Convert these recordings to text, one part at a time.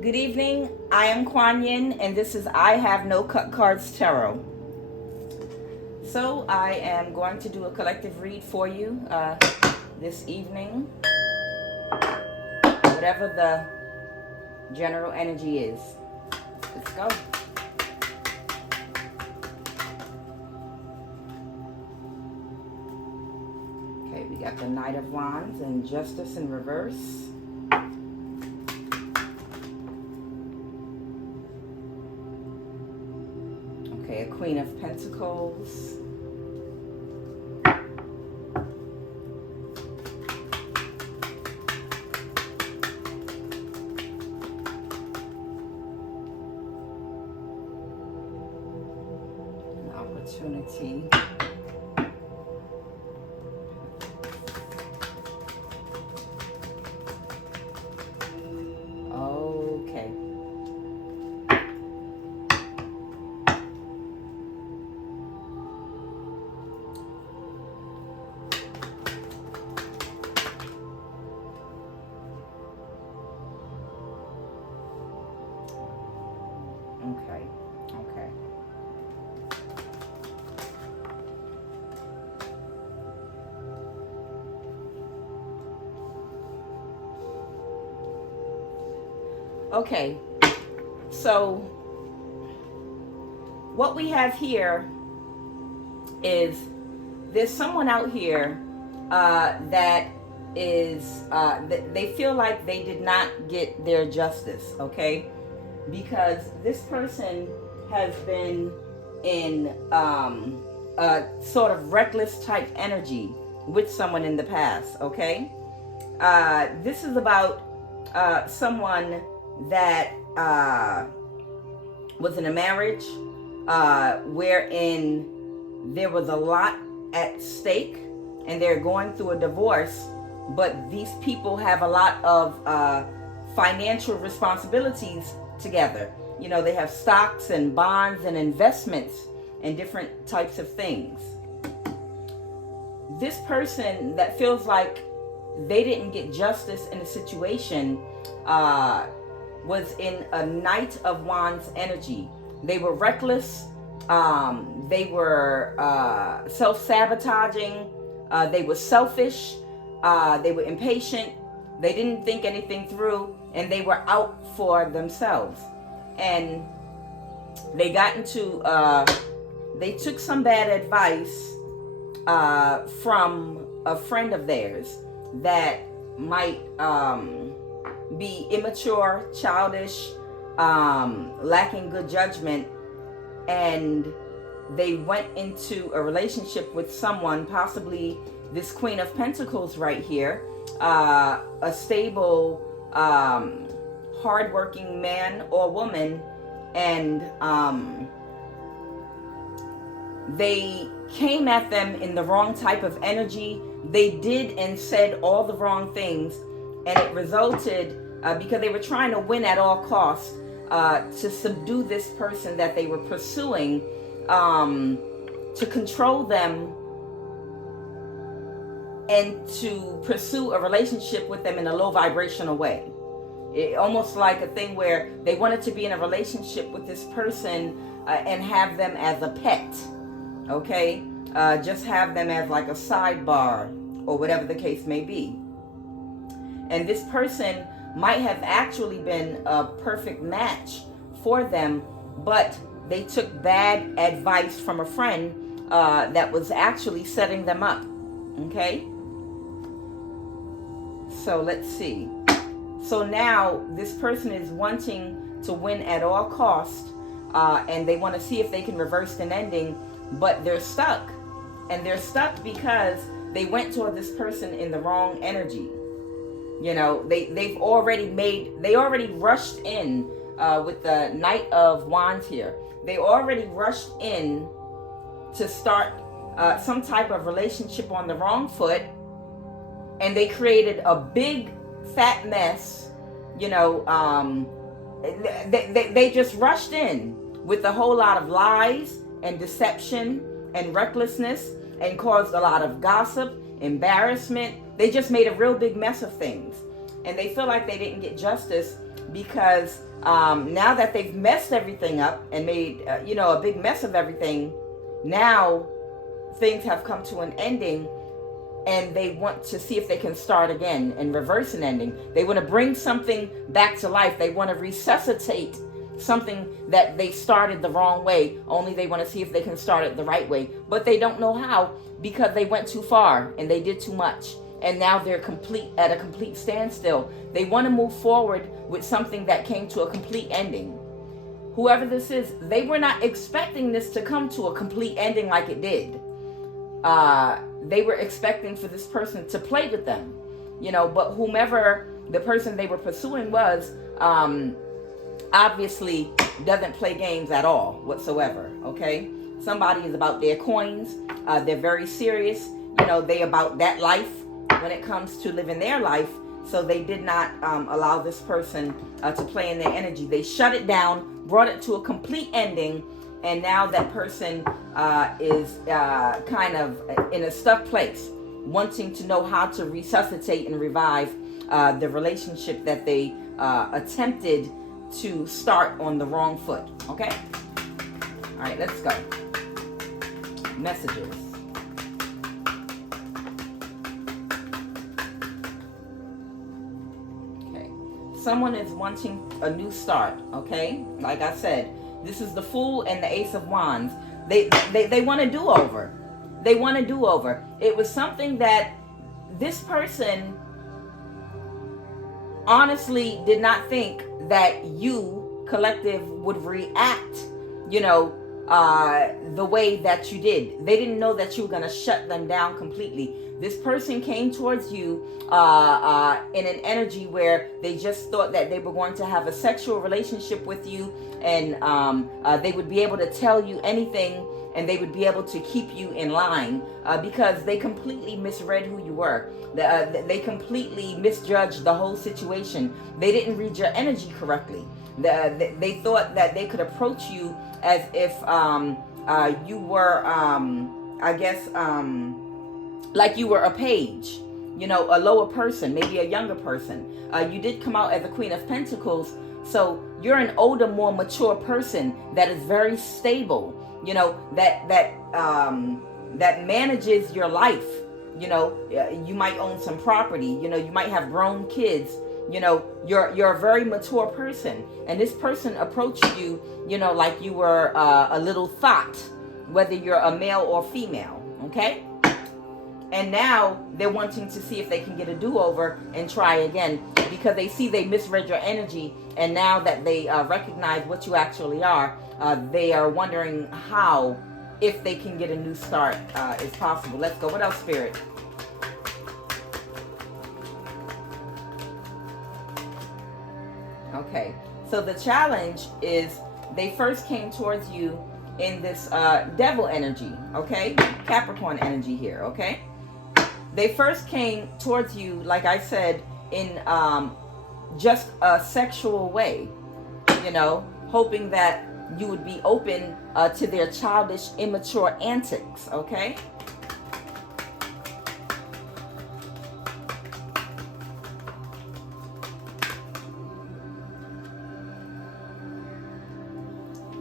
Good evening, I am QUAN and this is I Have No Cut Cards Tarot. So I am going to do a collective read for you this evening, whatever the general energy is. Let's go. Okay, we got the Knight of Wands and Justice in reverse. Okay, a Queen of Pentacles. An opportunity. Okay. Okay, okay. Okay, so what we have here is there's someone out here that is, they feel like they did not get their justice, okay? Because this person has been in a sort of reckless type energy with someone in the past, okay? This is about someone that was in a marriage wherein there was a lot at stake and they're going through a divorce, but these people have a lot of financial responsibilities together. You know, they have stocks and bonds and investments and different types of things. This person that feels like they didn't get justice in a situation was in a Knight of Wands energy. They were reckless. They were self-sabotaging. They were selfish. They were impatient. They didn't think anything through, and they were out for themselves. And they got into, they took some bad advice from a friend of theirs that might be immature, childish, lacking good judgment, and they went into a relationship with someone, possibly this Queen of Pentacles right here, a stable, hardworking man or woman, and they came at them in the wrong type of energy. They did and said all the wrong things, and it resulted, because they were trying to win at all costs, to subdue this person that they were pursuing, to control them, and to pursue a relationship with them in a low vibrational way. Almost like a thing where they wanted to be in a relationship with this person and have them as a pet, okay? Just have them as like a sidebar or whatever the case may be. And this person might have actually been a perfect match for them, but they took bad advice from a friend that was actually setting them up, okay? So let's see. So now this person is wanting to win at all costs, and they want to see if they can reverse an ending, but they're stuck. And they're stuck because they went toward this person in the wrong energy. You know, they already rushed in with the Knight of Wands here. They already rushed in to start some type of relationship on the wrong foot, and they created a big fat mess. You know, they just rushed in with a whole lot of lies and deception and recklessness, and caused a lot of gossip, embarrassment. They just made a real big mess of things. and they feel like they didn't get justice because now that they've messed everything up and made a big mess of everything, now things have come to an ending, and they want to see if they can start again and reverse an ending. They want to bring something back to life. They want to resuscitate something that they started the wrong way, only they want to see if they can start it the right way. But they don't know how, because they went too far and they did too much. And now they're at a complete standstill. They want to move forward with something that came to a complete ending. Whoever this is, they were not expecting this to come to a complete ending like it did. They were expecting for this person to play with them, but whomever the person they were pursuing was, obviously doesn't play games at all whatsoever. Okay, somebody is about their coins. They're very serious. They about that life when it comes to living their life. So they did not allow this person to play in their energy. They shut it down, brought it to a complete ending, and now that person is kind of in a stuck place, wanting to know how to resuscitate and revive the relationship that they attempted to start on the wrong foot. Okay? All right, let's go. Messages. Okay. Someone is wanting a new start, okay? Like I said, this is the Fool and the Ace of Wands. They want to do over. They want to do over. It was something that this person honestly did not think that you, collective, would react, the way that you did. They didn't know that you were going to shut them down completely. This person came towards you in an energy where they just thought that they were going to have a sexual relationship with you, and they would be able to tell you anything, and they would be able to keep you in line because they completely misread who you were. They completely misjudged the whole situation. They didn't read your energy correctly. They thought that they could approach you as if you were, like you were a page, a lower person, maybe a younger person. You did come out as a Queen of Pentacles, so you're an older, more mature person that is very stable, that manages your life. You might own some property, you might have grown kids. You're a very mature person, and this person approached you, like you were a little thought, whether you're a male or female, okay? And now they're wanting to see if they can get a do-over and try again, because they see they misread your energy, and now that they recognize what you actually are, they are wondering how, if they can get a new start, is possible. Let's go. What else, Spirit? Okay, so the challenge is they first came towards you in this devil energy, okay? Capricorn energy here, okay? They first came towards you, like I said, in just a sexual way, hoping that you would be open to their childish, immature antics, okay?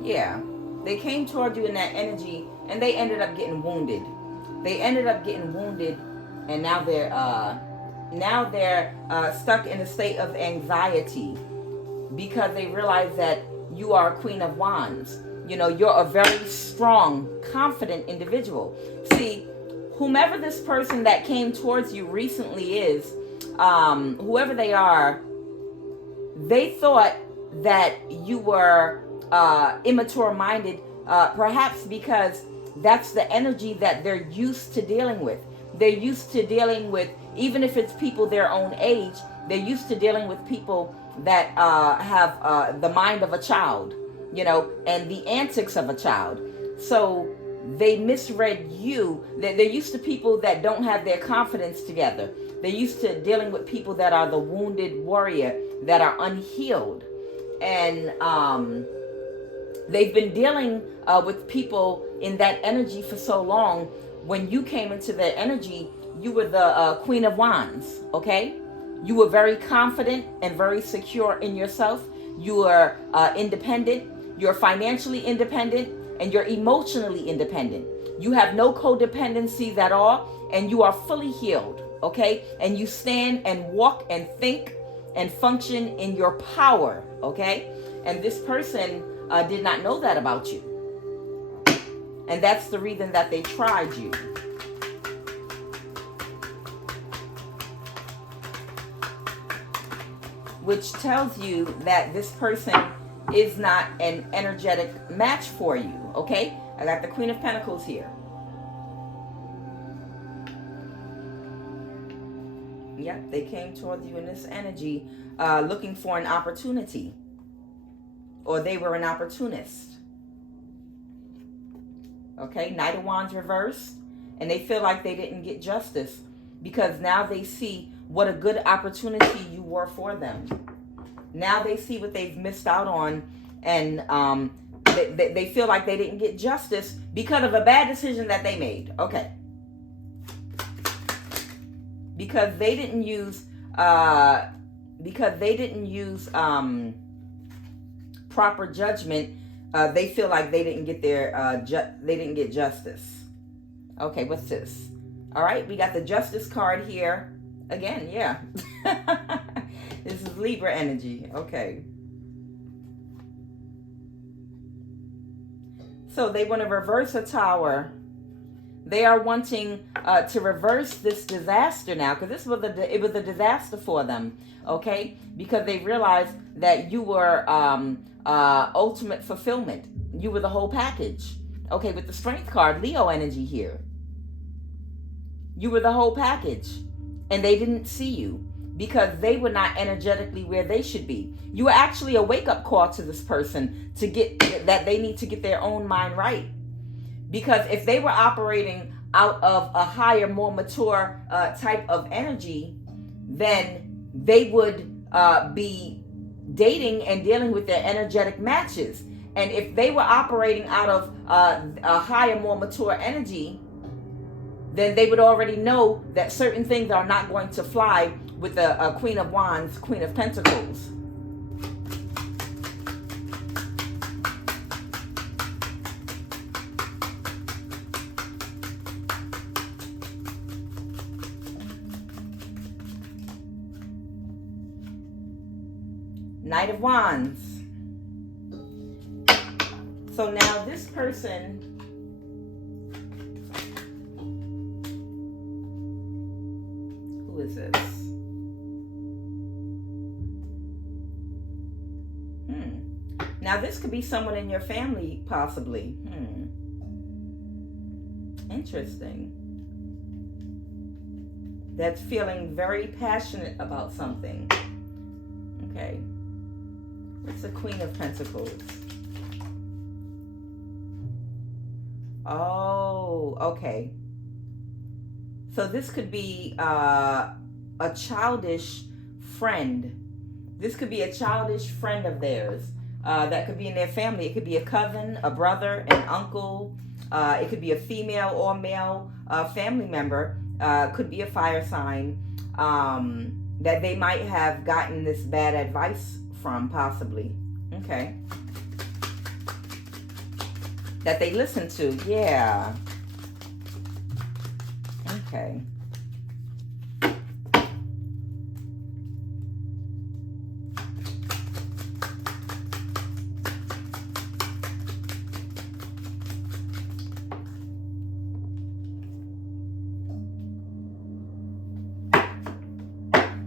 Yeah, they came toward you in that energy, and they ended up getting wounded. And now they're stuck in a state of anxiety because they realize that you are a Queen of Wands. You're a very strong, confident individual. See, whomever this person that came towards you recently is, whoever they are, they thought that you were immature minded, perhaps because that's the energy that they're used to dealing with. They're used to dealing with, even if it's people their own age, they're used to dealing with people that have the mind of a child, and the antics of a child. So they misread you. They're used to people that don't have their confidence together. They're used to dealing with people that are the wounded warrior, that are unhealed. And they've been dealing with people in that energy for so long. When you came into their energy, you were the Queen of Wands, okay? You were very confident and very secure in yourself. You are independent. You're financially independent, and you're emotionally independent. You have no codependencies at all, and you are fully healed, okay? And you stand and walk and think and function in your power, okay? And this person did not know that about you. And that's the reason that they tried you. Which tells you that this person is not an energetic match for you, okay? I got the Queen of Pentacles here. Yep, they came towards you in this energy looking for an opportunity. Or they were an opportunist. Okay, Knight of Wands reversed. And they feel like they didn't get justice because now they see what a good opportunity you were for them. Now they see what they've missed out on, and they feel like they didn't get justice because of a bad decision that they made. Okay. Because they didn't use proper judgment, they feel like they didn't get their they didn't get justice. Okay, what's this? All right, we got the Justice card here. Again, yeah. This is Libra energy. Okay. So they want to reverse a Tower. They are wanting to reverse this disaster now, because it was a disaster for them. Okay, because they realized that you were ultimate fulfillment. You were the whole package. Okay, with the Strength card, Leo energy here. You were the whole package. And they didn't see you because they were not energetically where they should be. You were actually a wake-up call to this person to get that they need to get their own mind right. Because if they were operating out of a higher, more mature type of energy, then they would be dating and dealing with their energetic matches. And if they were operating out of a higher, more mature energy, then they would already know that certain things are not going to fly with the Queen of Wands, Queen of Pentacles. Knight of Wands. So now this person, who is this? Now this could be someone in your family, possibly. Interesting. That's feeling very passionate about something. Okay. What's the Queen of Pentacles? Oh, okay. So this could be a childish friend. This could be a childish friend of theirs that could be in their family. It could be a cousin, a brother, an uncle. It could be a female or male family member. Could be a fire sign that they might have gotten this bad advice from, possibly. Okay. That they listen to. Yeah. Okay.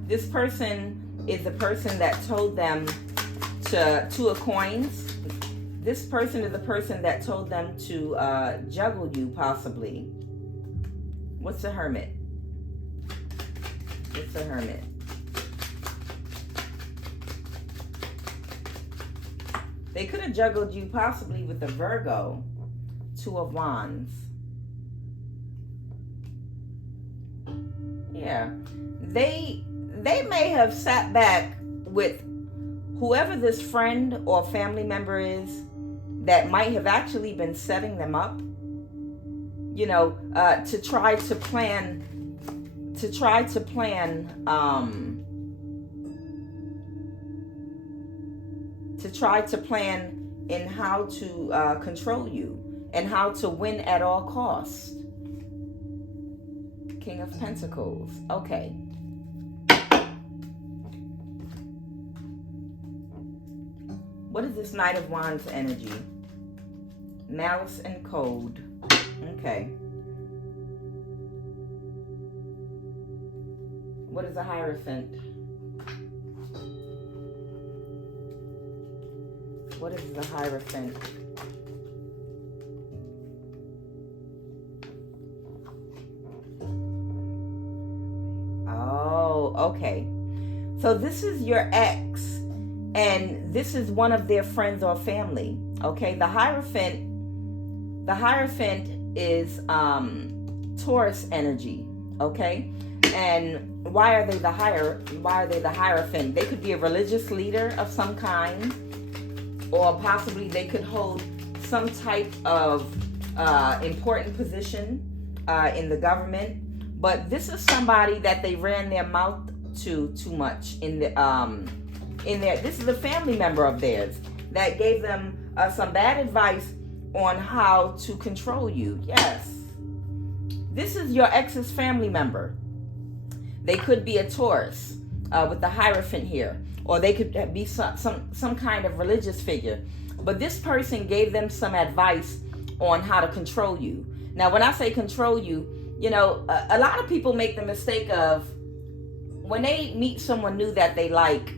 This person is the person that told them to Two of Coins. This person is the person that told them to juggle you, possibly. What's the Hermit? What's the Hermit? They could have juggled you possibly with the Virgo. Two of Wands. Yeah. They may have sat back with whoever this friend or family member is that might have actually been setting them up, you know, to try to plan to try to plan in how to control you and how to win at all costs. King of Pentacles. Okay. What is this Knight of Wands energy? Malice and Code. Okay. What is a Hierophant? What is the Hierophant? Oh, okay. So this is your ex, and this is one of their friends or family. Okay, the Hierophant is Taurus energy. Okay, and why are they the Hierophant? They could be a religious leader of some kind, or possibly they could hold some type of important position in the government. But this is somebody that they ran their mouth to too much in their. This is a family member of theirs that gave them some bad advice on how to control you. Yes, this is your ex's family member. They could be a Taurus with the Hierophant here, or they could be some kind of religious figure. But this person gave them some advice on how to control you. Now, when I say control you, you know, a lot of people make the mistake of, when they meet someone new that they like,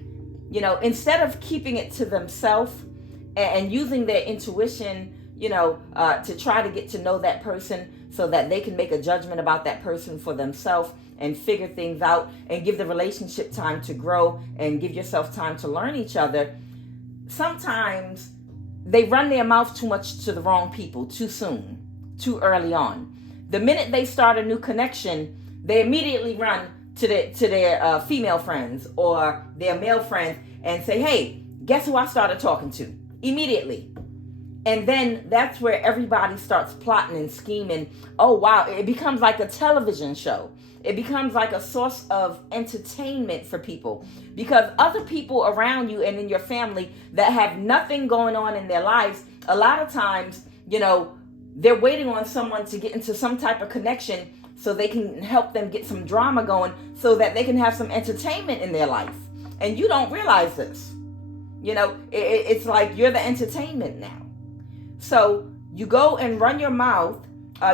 you know, instead of keeping it to themselves and using their intuition, you know, to try to get to know that person so that they can make a judgment about that person for themselves and figure things out and give the relationship time to grow and give yourself time to learn each other. Sometimes they run their mouth too much to the wrong people too soon, too early on. The minute they start a new connection, they immediately run to their female friends or their male friends and say, hey, guess who I started talking to? Immediately. And then that's where everybody starts plotting and scheming. Oh, wow. It becomes like a television show. It becomes like a source of entertainment for people, because other people around you and in your family that have nothing going on in their lives, a lot of times, you know, they're waiting on someone to get into some type of connection so they can help them get some drama going so that they can have some entertainment in their life. And you don't realize this. You know, it's like you're the entertainment now. So you go and run your mouth.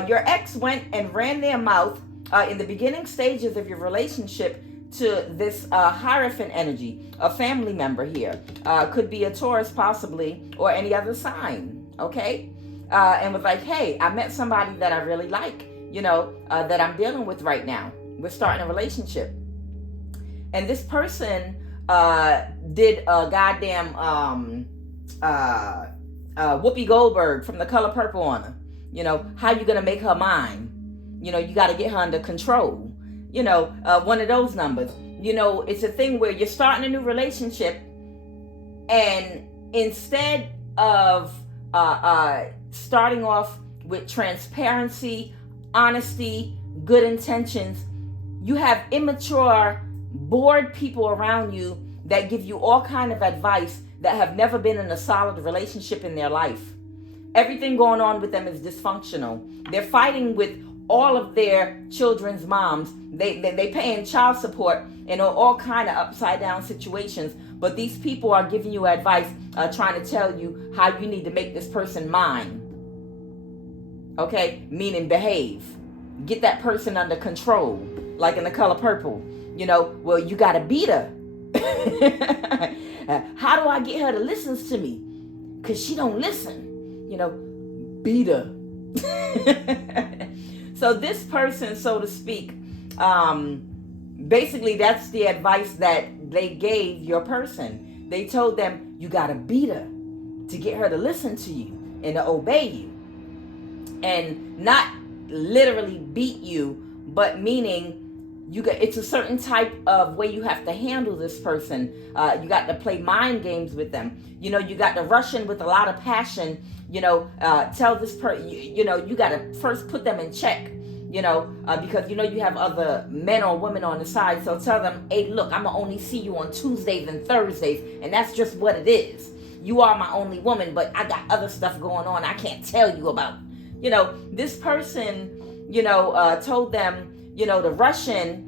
Your ex went and ran their mouth in the beginning stages of your relationship to this Hierophant energy, a family member here. Could be a Taurus possibly, or any other sign, okay? And was like, hey, I met somebody that I really like, you know, that I'm dealing with right now. We're starting a relationship. And this person did a goddamn Whoopi Goldberg from The Color Purple on her. You know, how you gonna make her mine? You know, you got to get her under control. You know, one of those numbers. You know, it's a thing where you're starting a new relationship, and instead of starting off with transparency, honesty, good intentions, you have immature, bored people around you that give you all kind of advice that have never been in a solid relationship in their life. Everything going on with them is dysfunctional. They're fighting with all of their children's moms. They paying child support in all kind of upside down situations. But these people are giving you advice, trying to tell you how you need to make this person mine. Okay? Meaning behave. Get that person under control. Like in The Color Purple. You know, well, you got to beat her. How do I get her to listen to me? Because she don't listen. You know, beat her. So this person, so to speak, basically that's the advice that they gave your person. They told them, you got to beat her to get her to listen to you and to obey you. And not literally beat you, but meaning it's a certain type of way you have to handle this person. You got to play mind games with them. You know, you got to rush in with a lot of passion. You know, tell this person, you know, you got to first put them in check, you know, because, you know, you have other men or women on the side. So tell them, hey, look, I'm going to only see you on Tuesdays and Thursdays. And that's just what it is. you are my only woman, but I got other stuff going on I can't tell you about. This person, told them, to rush in,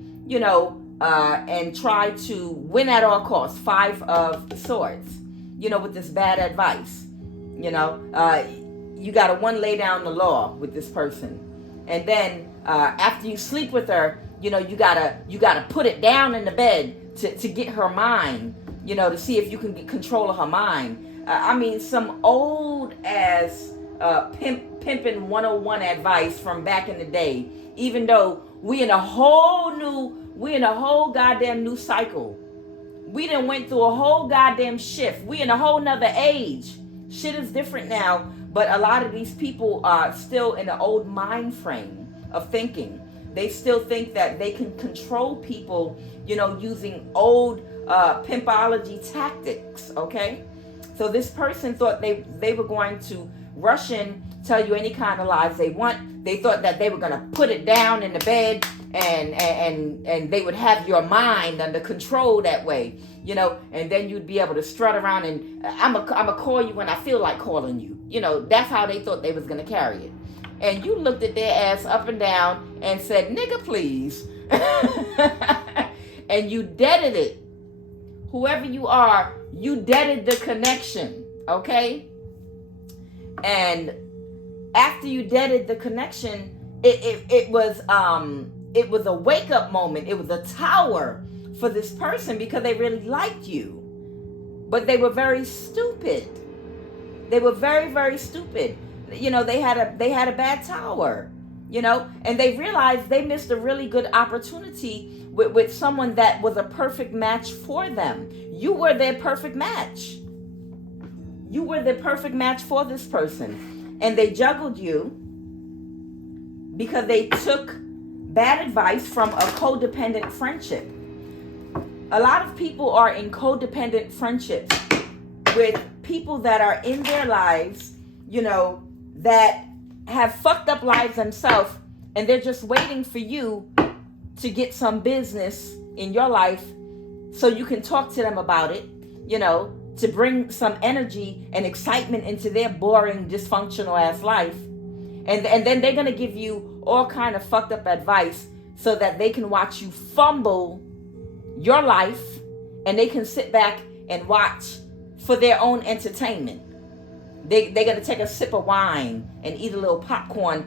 and try to win at all costs. 5 of Swords, with this bad advice. You got to lay down the law with this person. And then after you sleep with her, you gotta put it down in the bed to get her mind, to see if you can get control of her mind. Some old ass pimping 101 advice from back in the day, even though we in a whole goddamn new cycle. We done went through a whole goddamn shift. We in a whole nother age. Shit is different now, but a lot of these people are still in an old mind frame of thinking. They still think that they can control people, using old pimpology tactics, okay? So this person thought they were going to rush in, tell you any kind of lies they want. They thought that they were going to put it down in the bed and they would have your mind under control that way, and then you'd be able to strut around and I'm a call you when I feel like calling you. That's how they thought they was going to carry it. And you looked at their ass up and down and said, nigga, please. And you deaded it. Whoever you are, you deaded the connection, okay? And after you deaded the connection, it was a wake-up moment. It was a tower for this person because they really liked you. But they were very stupid. They were very, very stupid. They had a bad tower, and they realized they missed a really good opportunity with someone that was a perfect match for them. You were their perfect match. You were the perfect match for this person. And they juggled you because they took bad advice from a codependent friendship. A lot of people are in codependent friendships with people that are in their lives, that have fucked up lives themselves, and they're just waiting for you to get some business in your life so you can talk to them about it, to bring some energy and excitement into their boring, dysfunctional ass life. And then they're going to give you all kind of fucked up advice so that they can watch you fumble your life, and they can sit back and watch for their own entertainment. They're going to take a sip of wine and eat a little popcorn,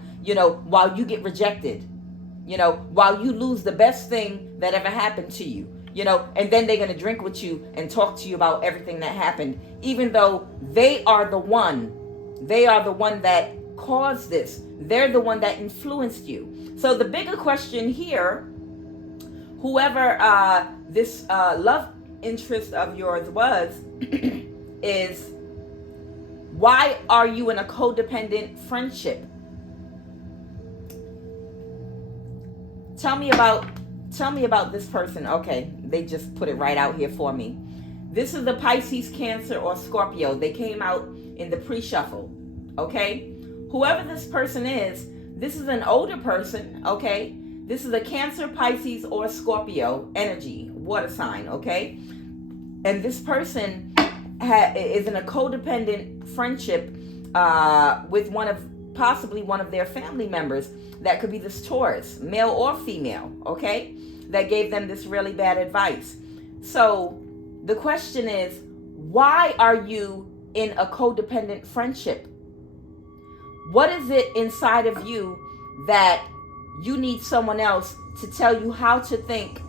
while you get rejected, while you lose the best thing that ever happened to you, and then they're going to drink with you and talk to you about everything that happened, even though they are the one that caused this. They're the one that influenced you. So the bigger question here, whoever this love interest of yours was, is, why are you in a codependent friendship? Tell me about this person. Okay, they just put it right out here for me. This is the Pisces, Cancer, or Scorpio. They came out in the pre-shuffle. Okay? Whoever this person is, this is an older person. Okay? This is a Cancer, Pisces, or Scorpio energy, water sign. Okay? And this person is in a codependent friendship with possibly one of their family members. That could be this Taurus, male or female, okay, that gave them this really bad advice. So the question is, why are you in a codependent friendship? What is it inside of you that you need someone else to tell you how to think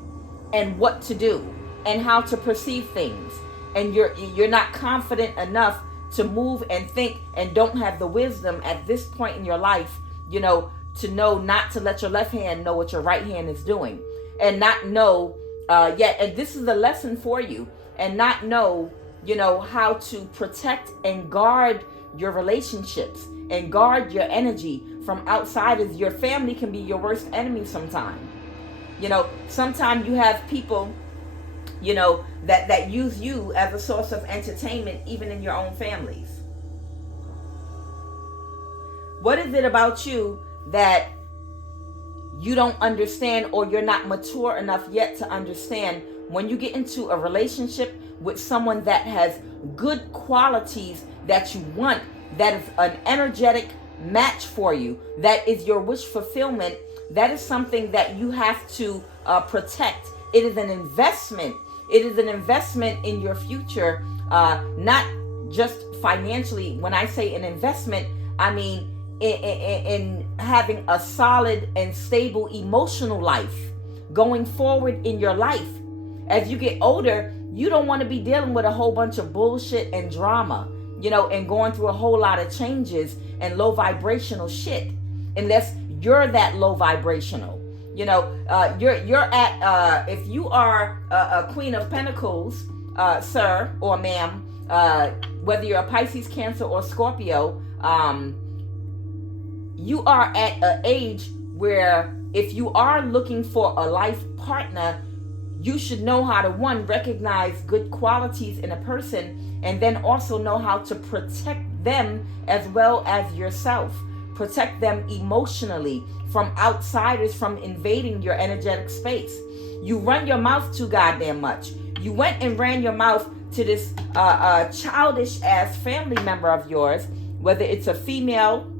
and what to do and how to perceive things? And you're not confident enough to move and think, and don't have the wisdom at this point in your life, to know not to let your left hand know what your right hand is doing, and not know yet. And this is a lesson for you, and not know, how to protect and guard your relationships and guard your energy from outsiders. Your family can be your worst enemy sometimes. Sometimes you have people, that use you as a source of entertainment, even in your own families. What is it about you that you don't understand, or you're not mature enough yet to understand when you get into a relationship with someone that has good qualities that you want, that is an energetic match for you, that is your wish fulfillment, that is something that you have to protect. It is an investment. It is an investment in your future, not just financially. When I say an investment, I mean in having a solid and stable emotional life going forward in your life. As you get older, you don't want to be dealing with a whole bunch of bullshit and drama, and going through a whole lot of changes and low vibrational shit, unless you're that low vibrational. You're at if you are a Queen of Pentacles, sir or ma'am, whether you're a Pisces, Cancer, or Scorpio, you are at an age where if you are looking for a life partner, you should know how to, one, recognize good qualities in a person, and then also know how to protect them as well as yourself. Protect them emotionally from outsiders from invading your energetic space. You run your mouth too goddamn much. You went and ran your mouth to this childish ass family member of yours, whether it's a female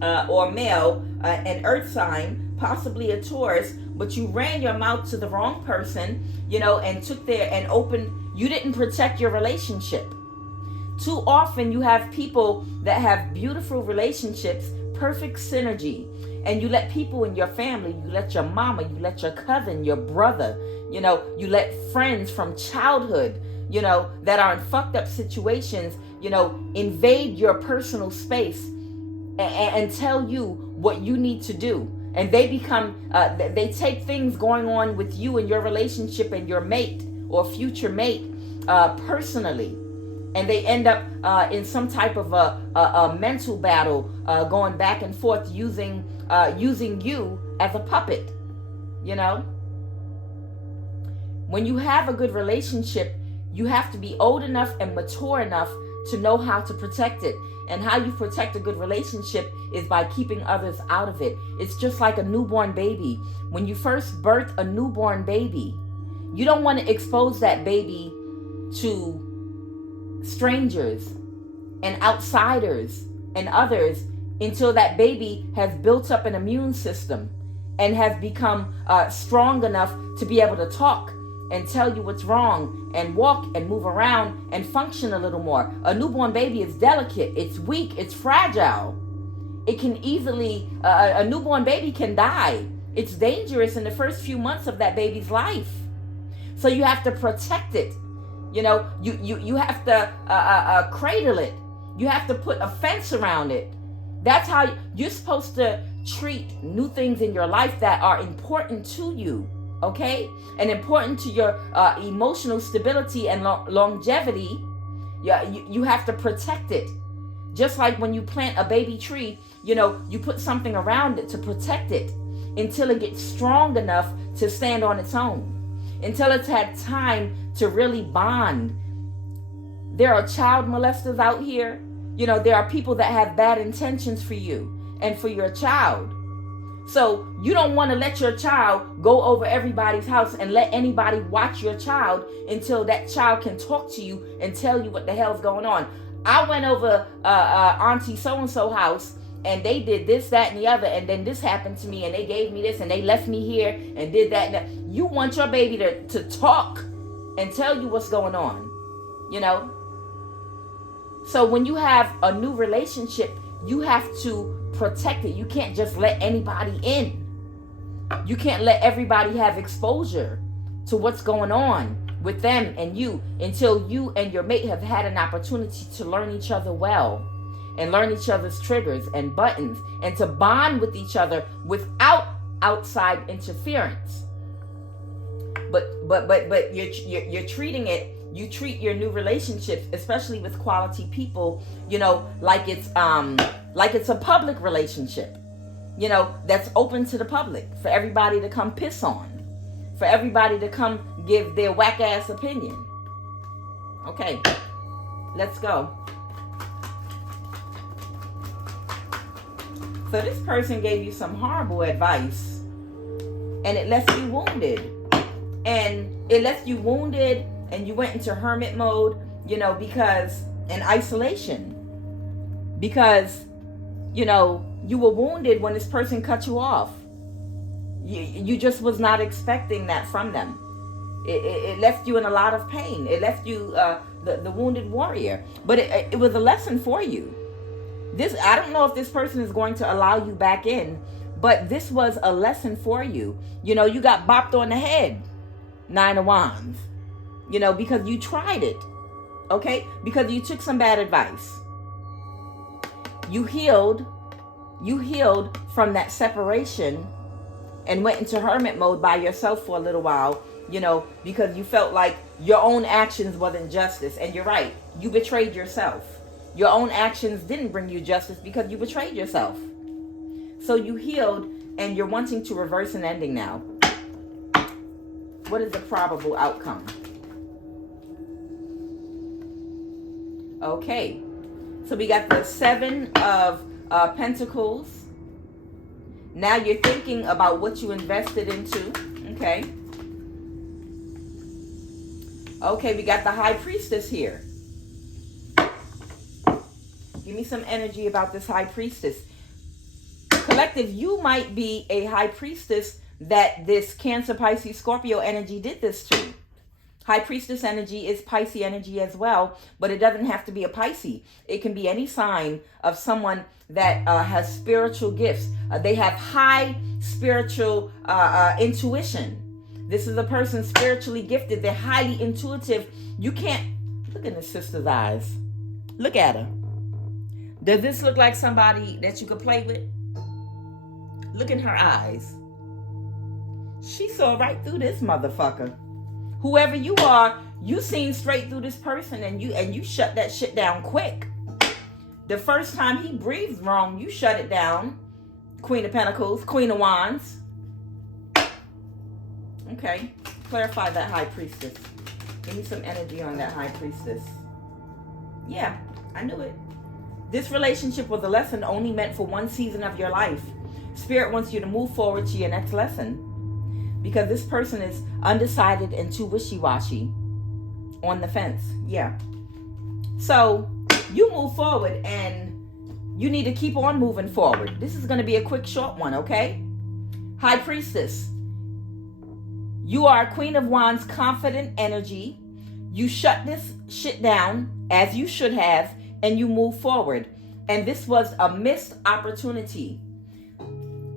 or male, an earth sign, possibly a Taurus, but you ran your mouth to the wrong person, and took there and opened. You didn't protect your relationship. Too often you have people that have beautiful relationships, perfect synergy, and you let people in your family, you let your mama, you let your cousin, your brother, you let friends from childhood, that are in fucked up situations, invade your personal space and tell you what you need to do. And they become, they take things going on with you and your relationship and your mate or future mate personally. And they end up in some type of a mental battle, going back and forth, using you as a puppet. When you have a good relationship, you have to be old enough and mature enough to know how to protect it. And how you protect a good relationship is by keeping others out of it. It's just like a newborn baby. When you first birth a newborn baby, you don't want to expose that baby to strangers and outsiders and others until that baby has built up an immune system and has become strong enough to be able to talk and tell you what's wrong and walk and move around and function a little more. A newborn baby is delicate, it's weak, it's fragile. It can easily, a newborn baby can die. It's dangerous in the first few months of that baby's life. So you have to protect it. You have to cradle it. You have to put a fence around it. That's how you're supposed to treat new things in your life that are important to you. Okay, and important to your emotional stability and longevity. You have to protect it. Just like when you plant a baby tree, you put something around it to protect it until it gets strong enough to stand on its own, until it's had time to really bond. There are child molesters out here. There are people that have bad intentions for you and for your child. So you don't want to let your child go over everybody's house and let anybody watch your child until that child can talk to you and tell you what the hell's going on. I went over Auntie so-and-so house and they did this, that, and the other, and then this happened to me and they gave me this and they left me here and did that and that. You want your baby to talk and tell you what's going on, So when you have a new relationship, you have to protect it. You can't just let anybody in. You can't let everybody have exposure to what's going on with them and you until you and your mate have had an opportunity to learn each other well and learn each other's triggers and buttons and to bond with each other without outside interference. But you're treating it. You treat your new relationships, especially with quality people, like it's a public relationship, that's open to the public for everybody to come piss on, for everybody to come give their whack ass opinion. Okay, let's go. So this person gave you some horrible advice and it left you wounded. And It left you wounded, and you went into hermit mode, because in isolation. Because, you were wounded when this person cut you off. You just was not expecting that from them. It left you in a lot of pain. It left you the wounded warrior. But it was a lesson for you. I don't know if this person is going to allow you back in, but this was a lesson for you. You got bopped on the head, 9 of Wands, because you tried it, okay? Because you took some bad advice. You healed from that separation and went into hermit mode by yourself for a little while, because you felt like your own actions wasn't justice. And you're right, you betrayed yourself. Your own actions didn't bring you justice because you betrayed yourself. So you healed, and you're wanting to reverse an ending now. What is the probable outcome? Okay. So we got the 7 of Pentacles. Now you're thinking about what you invested into. Okay. Okay, we got the High Priestess here. Give me some energy about this High Priestess. Collective, you might be a High Priestess that this Cancer, Pisces, Scorpio energy did this to. High Priestess energy is Pisces energy as well, but it doesn't have to be a Pisces. It can be any sign of someone that has spiritual gifts. They have high spiritual intuition. This is a person spiritually gifted. They're highly intuitive. You can't... Look in the sister's eyes. Look at her. Does this look like somebody that you could play with? Look in her eyes. She saw right through this motherfucker. Whoever you are, you seen straight through this person, and you shut that shit down quick. The first time he breathed wrong, you shut it down. Queen of Pentacles, Queen of Wands. Okay, clarify that High Priestess. Give me some energy on that High Priestess. Yeah, I knew it. This relationship was a lesson only meant for one season of your life. Spirit wants you to move forward to your next lesson. Because this person is undecided and too wishy-washy. On the fence. Yeah. So, you move forward, and you need to keep on moving forward. This is going to be a quick, short one, okay? High Priestess. You are Queen of Wands, confident energy. You shut this shit down, as you should have, and you move forward. And this was a missed opportunity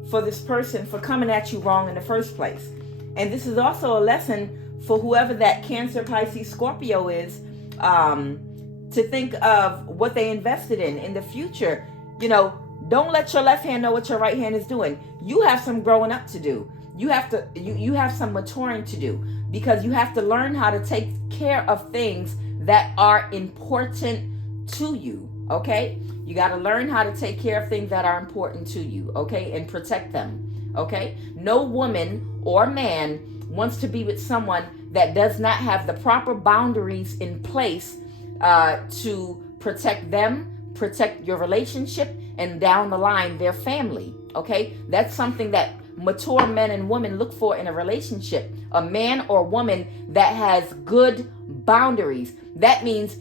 for this person for coming at you wrong in the first place. And this is also a lesson for whoever that Cancer, Pisces, Scorpio is, to think of what they invested in the future. Don't let your left hand know what your right hand is doing. You have some growing up to do. You have some maturing to do, because you have to learn how to take care of things that are important to you. Okay? You got to learn how to take care of things that are important to you, okay? And protect them, okay? No woman or man wants to be with someone that does not have the proper boundaries in place to protect them, protect your relationship, and down the line, their family, okay? That's something that mature men and women look for in a relationship. A man or woman that has good boundaries. That means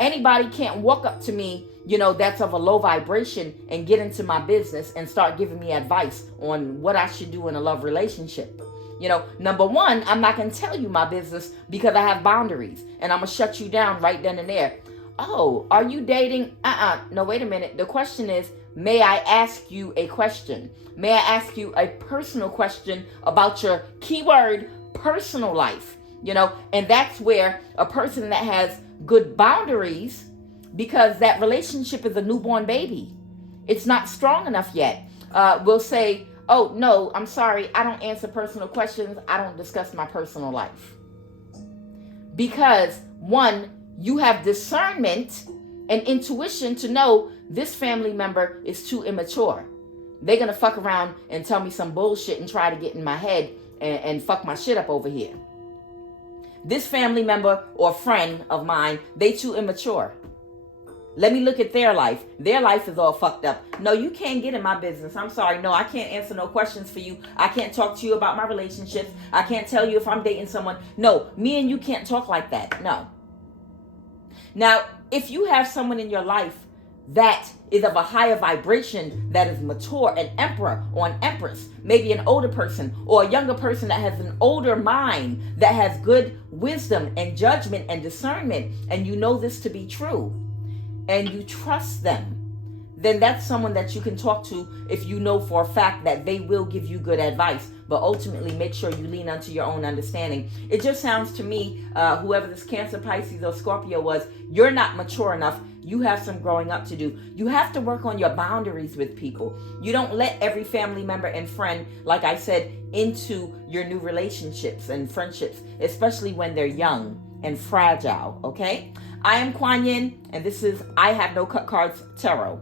anybody can't walk up to me, that's of a low vibration, and get into my business and start giving me advice on what I should do in a love relationship. Number one, I'm not going to tell you my business because I have boundaries, and I'm going to shut you down right then and there. Oh, are you dating? No, wait a minute. The question is, may I ask you a question? May I ask you a personal question about your keyword personal life? And that's where a person that has good boundaries, because that relationship is a newborn baby. It's not strong enough yet. Will say, oh, no, I'm sorry. I don't answer personal questions. I don't discuss my personal life. Because, one, you have discernment and intuition to know this family member is too immature. They're going to fuck around and tell me some bullshit and try to get in my head and fuck my shit up over here. This family member or friend of mine, they too immature. Let me look at their life. Their life is all fucked up. No, you can't get in my business. I'm sorry. No, I can't answer no questions for you. I can't talk to you about my relationships. I can't tell you if I'm dating someone. No, me and you can't talk like that. No. Now, if you have someone in your life that is of a higher vibration, that is mature, an emperor or an empress, maybe an older person or a younger person that has an older mind, that has good wisdom and judgment and discernment, and you know this to be true, and you trust them, then that's someone that you can talk to if you know for a fact that they will give you good advice. But ultimately, make sure you lean onto your own understanding. It just sounds to me, whoever this Cancer, Pisces, or Scorpio was, you're not mature enough. You have some growing up to do. You have to work on your boundaries with people. You don't let every family member and friend, like I said, into your new relationships and friendships, especially when they're young and fragile, okay? I am Kuan Yin, and this is I Have No Cut Cards Tarot.